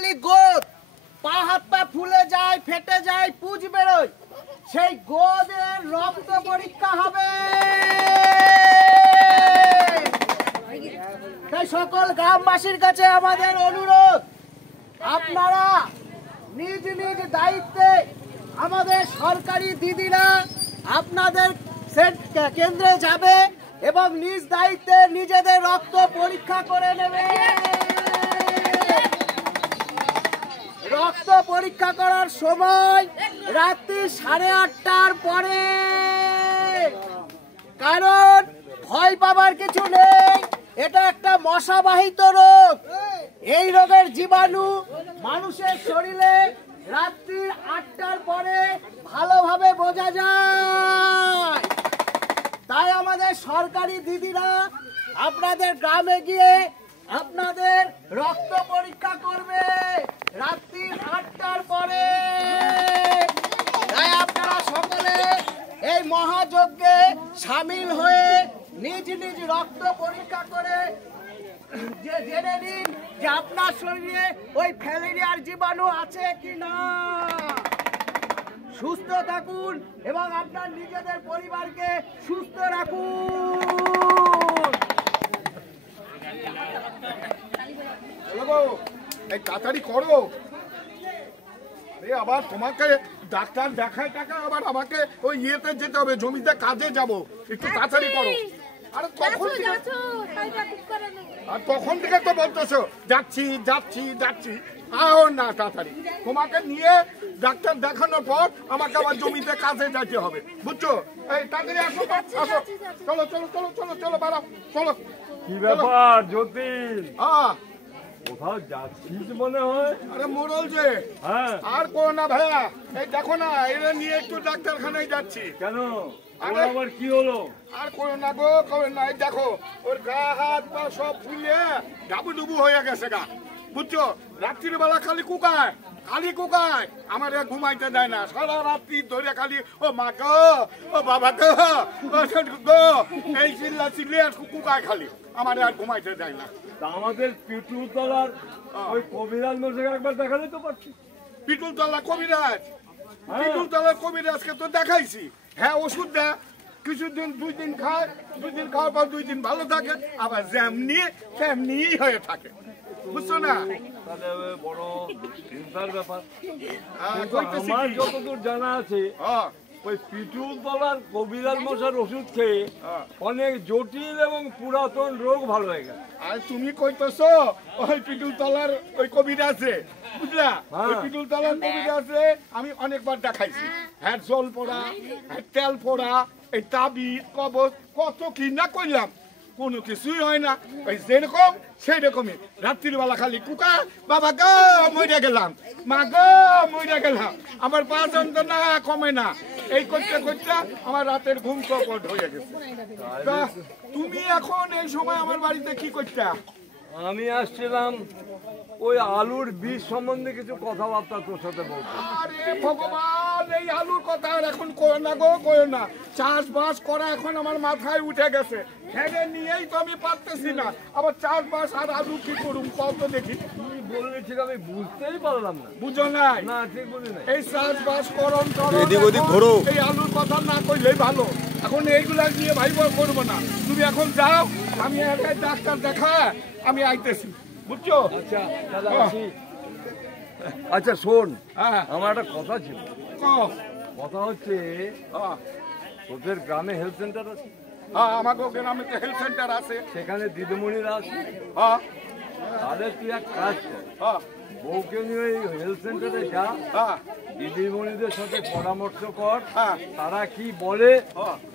বলি গোদ, পা হাত পা ফুলে যায়, ফেটে যায়, পুঁজ বেরোয়, সেই গোদের রক্ত পরীক্ষা হবে। তাই সকল গ্রামবাসীর কাছে আমাদের অনুরোধ, আপনারা নিজ নিজ দায়িত্বে আমাদের সরকারি দিদিরা আপনাদের কেন্দ্রে যাবে এবং নিজ দায়িত্বে নিজেদের রক্ত পরীক্ষা করে নেবে। রক্ত পরীক্ষা করার সময় রাত্রি 8:30টার পরে, কারণ ভয় পাবার কিছু নেই, এটা একটা মশাবাহিত রোগ। এই রোগের জীবাণু মানুষের শরীরে রাত্রি 8টার পরে ভালোভাবে বোঝা যায়। তাই আমাদের সরকারি দিদিরা আপনাদের গ্রামে গিয়ে আপনাদের রক্ত পরীক্ষা করবে রাত্রি 8টার পরে। তাই আপনারা সকলে এই মহাযজ্ঞে সামিল হয়ে নিজ নিজ রক্ত পরীক্ষা করে জেনে নিন যে আপনার শরীরে ওই ফ্যালেরিয়ার জীবাণু আছে কিনা। সুস্থ থাকুন এবং আপনার নিজেদের পরিবারকে সুস্থ রাখুন। এই তাড়াতাড়ি করো, আবার তোমাকে ডাক্তার দেখায় টাকা, আবার আমাকে ওই ইয়েতে যেতে হবে, জমিতে কাজে যাব, একটু তাড়াতাড়ি করো। আর তখন থেকে তো বলতেছো যাচ্ছি যাচ্ছি যাচ্ছি, আও না তাড়াতাড়ি। তোমাকে নিয়ে ডাক্তার দেখানোর পর আমাকে আবার জমিতে কাজে যেতে হবে, বুঝছো? এই তাড়াতাড়ি আসো, আসো, চলো চলো চলো চলো চলো বাড়াও, চলো। কি ব্যাপার যতীন? হ্যাঁ, কোথাও যাচ্ছিস মনে হয়? আরে মোড়ল যে, হ্যাঁ। আর করো না ভাইয়া, এই দেখো না, এরা নিয়ে একটু ডাক্তারখানায় যাচ্ছি। কেন, আবার কি হলো? আর করো না গো, করো না, এই দেখো ওর গা হাত পা সব ফুলে ডাবুডুবু হয়ে গেছে গা, বুঝছো? রাত্রির বেলা খালি কুকায়, খালি কুকায়, আমার ঘুমাইতে দেয় না, সারা রাত্রি ধরে খালি ও মা গো, ও বাবা গো, গো, এই চিল্লা চিল্লি আর কুকায় খালি, আমার আর ঘুমাইতে দেয় না। আমাদের পিটুলতলার ওই কবিরাজ মশাইকে একবার দেখালে তো পারছি। পিটুলতলা কবিরাজ, পিটুলতলার কবিরাজকে তো দেখাইছি, হ্যাঁ ওষুধ দেয়, কিছুদিন 2 দিন খায়, 2 দিন খাওয়ার পর 2 দিন ভালো থাকে, আবার যেমনি তেমনি হয়ে থাকে, বুঝছো না? তাহলে বড় চিন্তার ব্যাপার। আমার যতদূর জানা আছে ওই পিটুলতলার কবিরাজ মশার ওষুধ খেয়ে অনেক জটিল এবং পুরাতন রোগ ভালো হয়ে গেছে। আর তুমি কইতেছো ওই পিটুলতলার ওই কবিরাজে, বুঝলা? ওই পিটুলতলার কবিরাজে আমি অনেকবার দেখাইছি, হ্যাঁ জল পোড়া, হ্যাঁ তেল পোড়া, এই তাবিজ কবজ কত কি না করলাম, কোনো কিছুই হয় না। ওই যেরকম সেই রকমই, রাত্রির বেলা খালি কুকা, বাবা গো মরে গেলাম, মা গো মরে গেলাম, আমার পা যন্ত্রণা কমে না, এই করতে করতে আমার রাতের ঘুম চপট হয়ে গেছে। তা তুমি এখন এই সময় আমার বাড়িতে কি করতে? আমি আসছিলাম ওই আলুর বীজ সম্বন্ধে কিছু কথাবার্তা তোর সাথে বলতে। আরে ভগবান, এই আলুর কথা আর এখন কই না গো, কই না। চাষবাস করা এখন আমার মাথায় উঠে গেছে, হেগে নিয়েই তো আমি পারতেছি না, আবার চাষবাস আর আলু কি করুম কত দেখি। তুই বললি ঠিক, আমি বুঝতেই পারলাম না। বুঝো নাই? না ঠিক বুঝি না। এই চাষবাস করম এই আলুর কথা না কইলেই ভালো, এখন এইগুলা নিয়ে ভাইবা করবো না। তুমি এখন যাও, আমি একাই ডাক্তার দেখা আমি আইতেছি, বুঝছো? আচ্ছা তাহলে আসি। আচ্ছা শোন, আমার একটা কথা ছিল। কথা হচ্ছে তোদের গ্রামে হেলথ সেন্টার আছে? হ্যাঁ, আমাদের গ্রামে তো হেলথ সেন্টার আছে, সেখানে দিদিমণিরা আছে। হ্যাঁ, তাহলে তুই এক কাজ কর, বউকে নিয়ে ওই হেলথ সেন্টারে যা, দিদিমণিদের সাথে পরামর্শ কর, তারা কি বলে,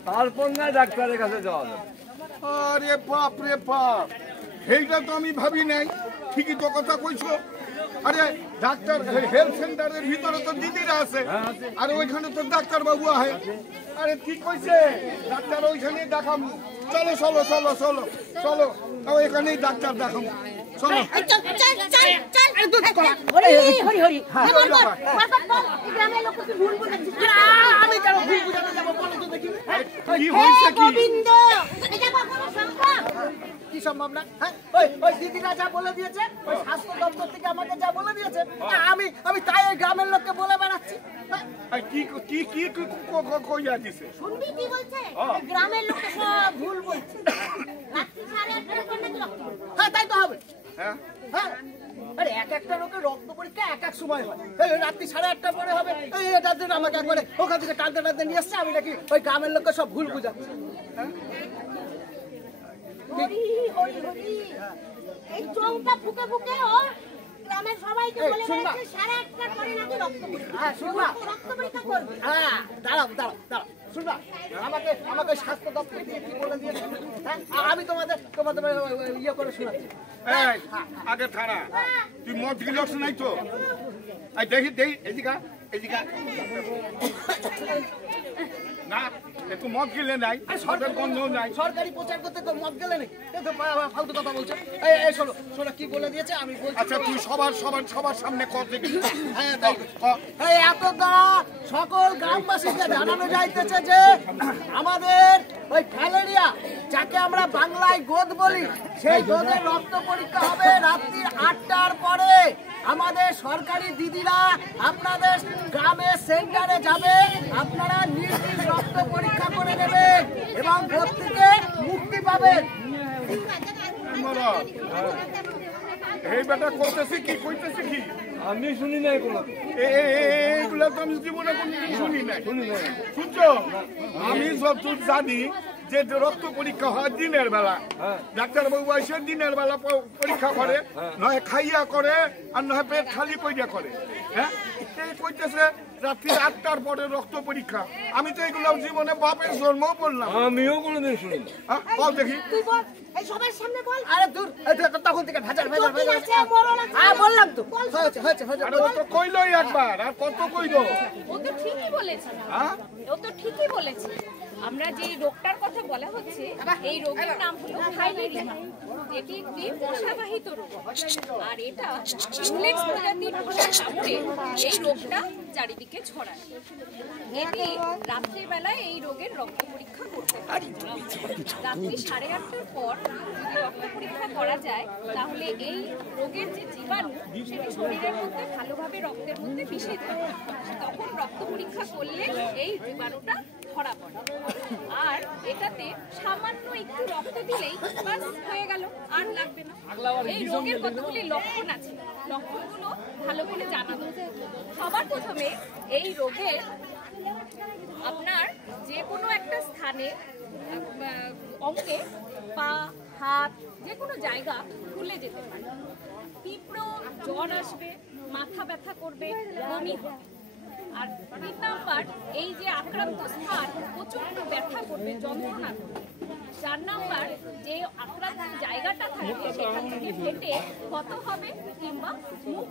তারপর না ডাক্তারের কাছে যাওয়া যাবে। আরে বাপ রে বাপ, এইটা তো আমি ভাবি নাই, ঠিকই তো কথা কইছো। আরে ডাক্তার হেলথ সেন্টারের ভিতরে তো দিদিরা আছে, আর ওইখানে তো ডাক্তার বাবু আছে। আরে ঠিক কইছে, ডাক্তার ওইখানে দেখাম, চলো চলো চলো চলো চলো, ওইখানেই ডাক্তার দেখাম, চলো। কি হয়েছে কি? কি সম্ভব না? হ্যাঁ, ওই দিদিরা যা বলে দিয়েছে, ওই স্বাস্থ্য দপ্তর থেকে আমাকে যা বলে দিয়েছে, আমি তাই এই গ্রামের লোককে বলে বেড়াচ্ছি। কইয়া দিছে শুনবি কি বলছে? গ্রামের লোকে সব ভুল বলছে। রাত্রি 8:30 পর নাকি রক্ত পরীক্ষা। হ্যাঁ, তাই তো হবে। হ্যাঁ হ্যাঁ, আরে এক একটা লোকের রক্ত পরীক্ষা এক এক সময় হয়। এই রাত্রি 8:30 পরে হবে, এটার জন্য আমাকে একবারে ওখান থেকে টানতে নিয়ে আসছে, আমি নাকি ওই গ্রামের লোককে সব ভুল বুঝাচ্ছি। হরি হরি হরি, এই চোংটা ফুকে ফুকে ও গ্রামের সবাইকে বলে বেড়াচ্ছে 8:30 পরে নাকি রক্ত পরীক্ষা। হ্যাঁ, শুনবা? রক্ত পরীক্ষা করবে। হ্যাঁ, দাঁড়াও শুনবা, আমাকে স্বাস্থ্য দপ্তর থেকে কি বলে দিয়েছে, হ্যাঁ, আমি তোমাদের ইয়ে করে শোনাচ্ছি। এই আগে থানা তুই মদ গিলস নাই তো দেখি এদিকা না একটু মদ গিলে নাই সরকার গন্ধ নাই সরকারি প্রচার করতে তো মদ গেলে নেই, ফালতু কথা বলছো। এই শোনো কি বলে দিয়েছে আমি বলছি। আচ্ছা তুই সবার সামনে কর দেখি। হ্যাঁ, তাই। এই এত দ্বারা সকল গ্রামবাসীকে জানানো যাইতেছে যে আমাদের ওই ফ্যালেরিয়া, যাকে আমরা বাংলায় গোদ বলি, সেই গোদের রক্ত পরীক্ষা হবে রাত্রি 8টার পরে। আমাদের সরকারি দিদিরা আপনাদের গ্রামের সেন্টারে যাবে, আপনারা নিজ রক্ত পরীক্ষা করে নেবেন এবং গোদ থেকে মুক্তি পাবেন। এই বেটা করতেছি কি কইতেছি কি আমি শুনি নাই কোনো। এইগুলা তো আমি জীবনে কোনদিন শুনি নাই। শুনছো? আমি যতদূর জানি যে রক্ত পরীক্ষা হয় দিনের বেলা, ডাক্তারবাবু এসে দিনের বেলা পরীক্ষা করে, নয় খাইয়া করে আর নয় পেট খালি কইয়া করে। হ্যাঁ, এই কইতেছে রাত্রি 8টার পরে রক্ত পরীক্ষা। আমি তো এগুলো জীবনে বাপের জন্মও বললাম, আমিও কোনোদিন শুনি না। বল দেখি। তুই বল, এই সবার সামনে বল। আরে দূর, তখন থেকে ভেজাল আছে, মরণ আছে। বললাম তো, হয়েছে। আরে ও তো কইলই একবার, আর কত কইলো? ও তো ঠিকই বলেছে, হ্যাঁ ও তো ঠিকই বলেছে। আমরা যে রোগটার কথা বলা হচ্ছে, এই রোগের নাম হলো ফাইলেরিয়া, যেটি একটি মশাবাহিত রোগ। আর এটা ইউলেক্স প্রজাতির মশার কামড়ে এই রোগটা চারিদিকে ছড়ায়। এটি রাত্রির বেলায় এই রোগের রক্ত পরীক্ষা করতে হয়। রাত্রি 8:30টার পর যদি রক্ত পরীক্ষা করা যায়, তাহলে এই রোগের যে জীবাণু, সেটি শরীরের মধ্যে ভালোভাবে রক্তের মধ্যে মিশে যায়। তখন রক্ত পরীক্ষা করলে এই জীবাণুটা ধরা পড়ে। আর এটাতে সামান্য একটু রক্ত দিলেই বাস হয়ে গেল, আর লাগবে না। এই রোগের কতগুলি লক্ষণ আছে, লক্ষণগুলো ভালো করে জানা দরকার। সবার প্রথমে এই রোগের আপনার যে কোনো একটা স্থানে অঙ্গে পা, হাত, যে কোনো জায়গা ফুলে যেতে পারে। তীব্র জ্বর আসবে, মাথা ব্যথা করবে, বমি হবে। আর 3 নাম্বার, এই যে আক্রান্ত স্থান প্রচন্ড ব্যথা করবে, যন্ত্রণা করবে। 4 নাম্বার, যে আক্রান্ত জায়গাটা থাকবে সেখান থেকে ফেটে ক্ষত হবে কিংবা মুখ।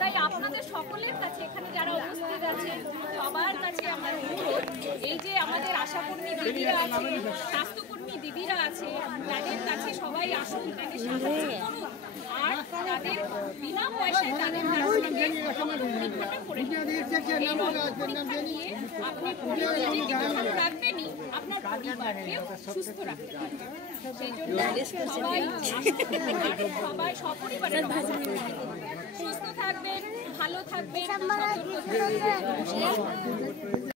তাই আপনাদের সকলের কাছে, এখানে যারা উপস্থিত আছে সবার কাছে আমার অনুরোধ, এই যে আমাদের আশাকর্মী দিদিরা আছে, স্বাস্থ্যকর্মী দিদিরা আছে, তাদের কাছে সবাই আসুন, তাদের সাহায্য করুন। আর তাদের বিনা পয়সায় তাদের কাছ থেকে পরীক্ষাটা করে নিন। এই রক্ত পরীক্ষা নিয়ে আপনি নিজেকে ভালো রাখবেনই, আপনার পরিবারকেও সুস্থ রাখবেন। সেই জন্য সবাই সপরিবারে সুস্থ থাকবেন, ভালো থাকবেন, সতর্ক থাকবেন।